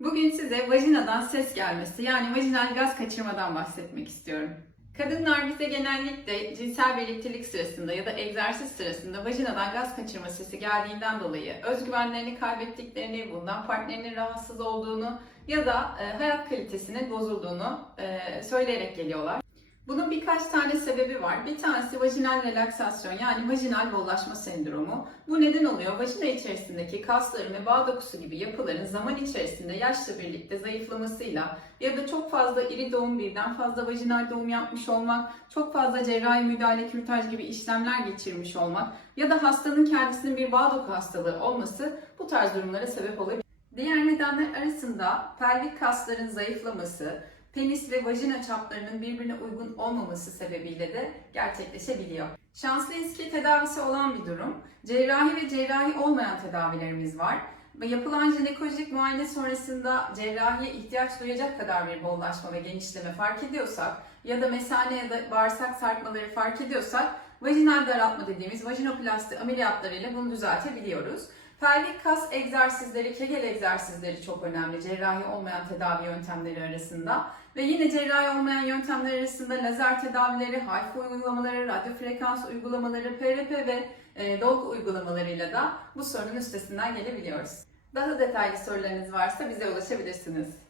Bugün size vajinadan ses gelmesi yani vajinal gaz kaçırmadan bahsetmek istiyorum. Kadınlar bize genellikle cinsel birliktelik sırasında ya da egzersiz sırasında vajinadan gaz kaçırma sesi geldiğinden dolayı özgüvenlerini kaybettiklerini, bundan partnerinin rahatsız olduğunu ya da e, hayat kalitesinin bozulduğunu e, söyleyerek geliyorlar. Bunun birkaç tane sebebi var. Bir tanesi vajinal relaksasyon yani vajinal bollaşma sendromu. Bu neden oluyor? Vajina içerisindeki kasların ve bağ dokusu gibi yapıların zaman içerisinde yaşla birlikte zayıflamasıyla ya da çok fazla iri doğum birden fazla vajinal doğum yapmış olmak, çok fazla cerrahi müdahale, kürtaj gibi işlemler geçirmiş olmak ya da hastanın kendisinin bir bağ doku hastalığı olması bu tarz durumlara sebep olabilir. Diğer nedenler arasında pelvik kasların zayıflaması, penis ve vajina çaplarının birbirine uygun olmaması sebebiyle de gerçekleşebiliyor. Şanslıyız ki tedavisi olan bir durum. Cerrahi ve cerrahi olmayan tedavilerimiz var. Ve yapılan jinekolojik muayene sonrasında cerrahiye ihtiyaç duyacak kadar bir bollaşma ve genişleme fark ediyorsak ya da mesane ya da bağırsak sarkmaları fark ediyorsak vajinal daraltma dediğimiz vajinoplasti ameliyatlarıyla bunu düzeltebiliyoruz. Pelvik kas egzersizleri, kegel egzersizleri çok önemli cerrahi olmayan tedavi yöntemleri arasında. Ve yine cerrahi olmayan yöntemler arasında lazer tedavileri, HIFU uygulamaları, radyo frekans uygulamaları, PRP ve e, dolgu uygulamalarıyla da bu sorunun üstesinden gelebiliyoruz. Daha detaylı sorularınız varsa bize ulaşabilirsiniz.